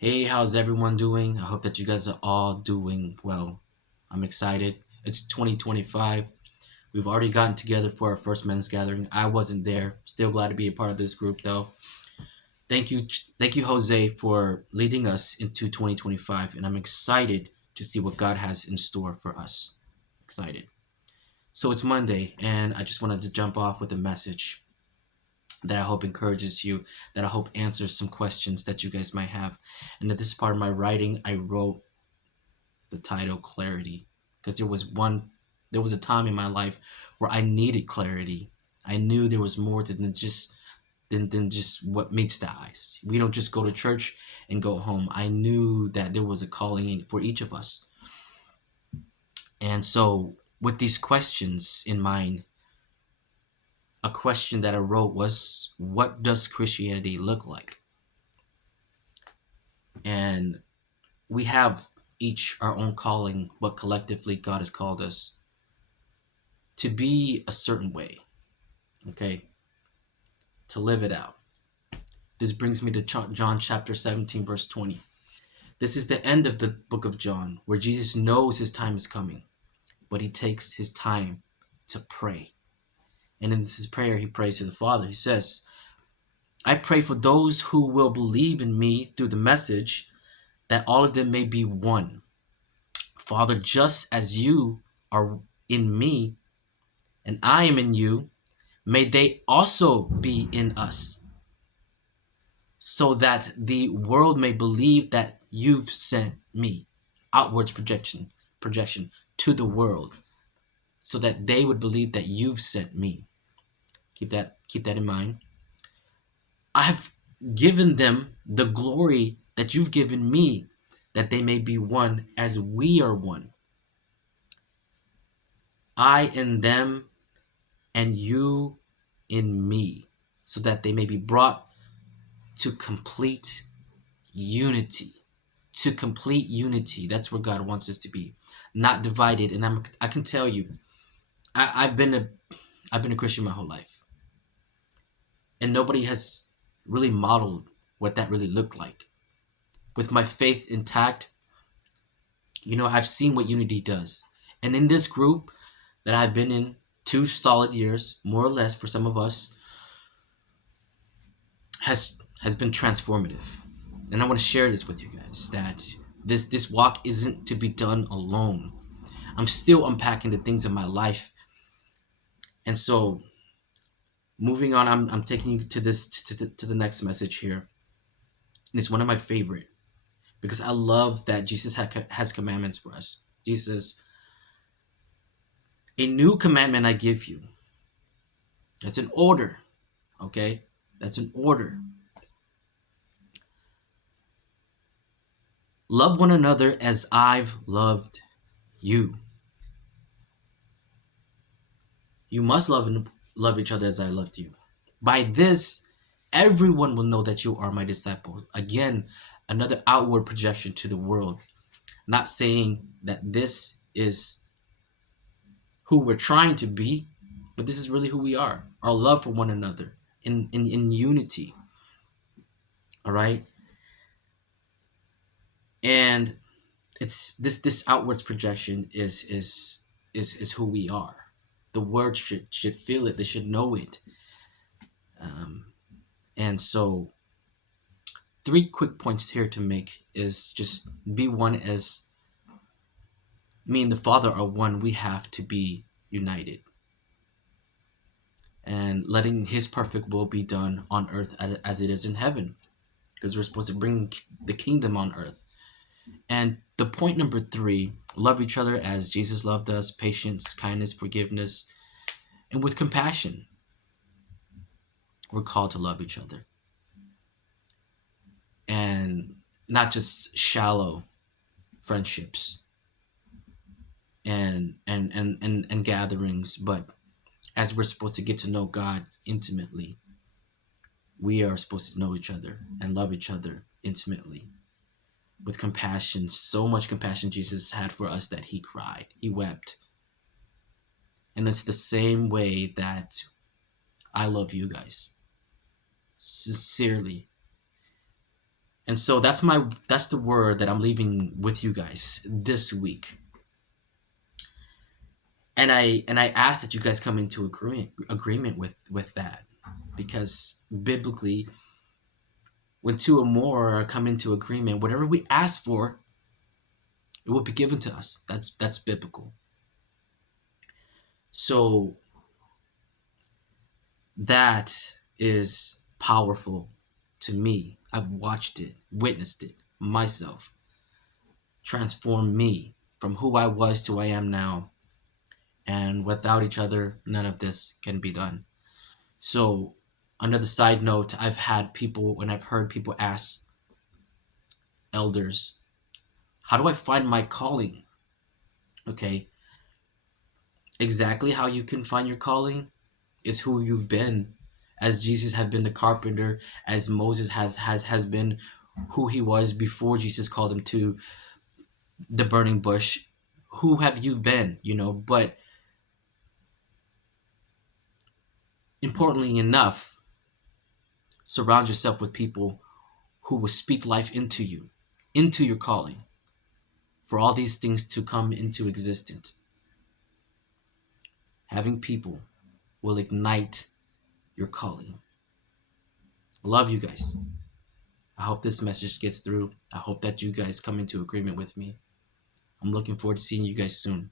Hey, how's everyone doing? I hope that you guys are all doing well. I'm excited. It's 2025. We've already gotten together for our first men's gathering. I wasn't there. Still glad to be a part of this group though. Thank you Jose for leading us into 2025 and I'm excited to see what God has in store for us. Excited. So it's Monday and I just wanted to jump off with a message that I hope encourages you, that I hope answers some questions that you guys might have. And at this part of my writing, I wrote the title Clarity because there was a time in my life where I needed clarity. I knew there was more than just what meets the eyes. We don't just go to church and go home. I knew that there was a calling for each of us. And so with these questions in mind, a question that I wrote was, what does Christianity look like? And we have each our own calling, but collectively God has called us to be a certain way, okay, to live it out. This brings me to John chapter 17, verse 20. This is the end of the book of John, where Jesus knows his time is coming, but he takes his time to pray. And in this prayer, he prays to the Father. He says, I pray for those who will believe in me through the message, that all of them may be one. Father, just as you are in me and I am in you, may they also be in us, so that the world may believe that you've sent me. Outwards projection to the world, so that they would believe that you've sent me. Keep that in mind. I have given them the glory that you've given me, that they may be one as we are one. I in them and you in me, so that they may be brought to complete unity. To complete unity. That's where God wants us to be, not divided. And I can tell you, I've been a Christian my whole life, and nobody has really modeled what that really looked like. With my faith intact, I've seen what unity does, and in this group that I've been in 2 solid years, more or less, for some of us, has been transformative. And I want to share this with you guys, that this walk isn't to be done alone. I'm still unpacking the things in my life. And so moving on, I'm taking you to the next message here. And it's one of my favorite because I love that Jesus has commandments for us. Jesus, a new commandment I give you. That's an order, okay? That's an order. Love one another as I've loved you. You must love each other as I loved you. By this, everyone will know that you are my disciple. Again, another outward projection to the world. Not saying that this is who we're trying to be, but this is really who we are. Our love for one another in unity. All right? And it's this outwards projection is who we are. The world should feel it. They should know it. And so, three quick points here to make is just be one as me and the Father are one. We have to be united and letting His perfect will be done on earth as it is in heaven, because we're supposed to bring the kingdom on earth. And the point number three, love each other as Jesus loved us, patience, kindness, forgiveness, and with compassion. We're called to love each other. And not just shallow friendships and gatherings, but as we're supposed to get to know God intimately, we are supposed to know each other and love each other intimately with compassion. So much compassion Jesus had for us that he cried, he wept. And that's the same way that I love you guys sincerely. And so that's the word that I'm leaving with you guys this week. And I ask that you guys come into agreement with that, because biblically, when two or more come into agreement, whatever we ask for, it will be given to us. That's biblical. So that is powerful to me. I've watched it, witnessed it myself, transform me from who I was to who I am now. And without each other, none of this can be done. So, under the side note, I've had people, when I've heard people ask elders, how do I find my calling? Okay, exactly how you can find your calling is who you've been. As Jesus had been the carpenter, as Moses has been who he was before Jesus called him to the burning bush. Who have you been? But importantly enough, surround yourself with people who will speak life into you, into your calling, for all these things to come into existence. Having people will ignite your calling. I love you guys. I hope this message gets through. I hope that you guys come into agreement with me. I'm looking forward to seeing you guys soon.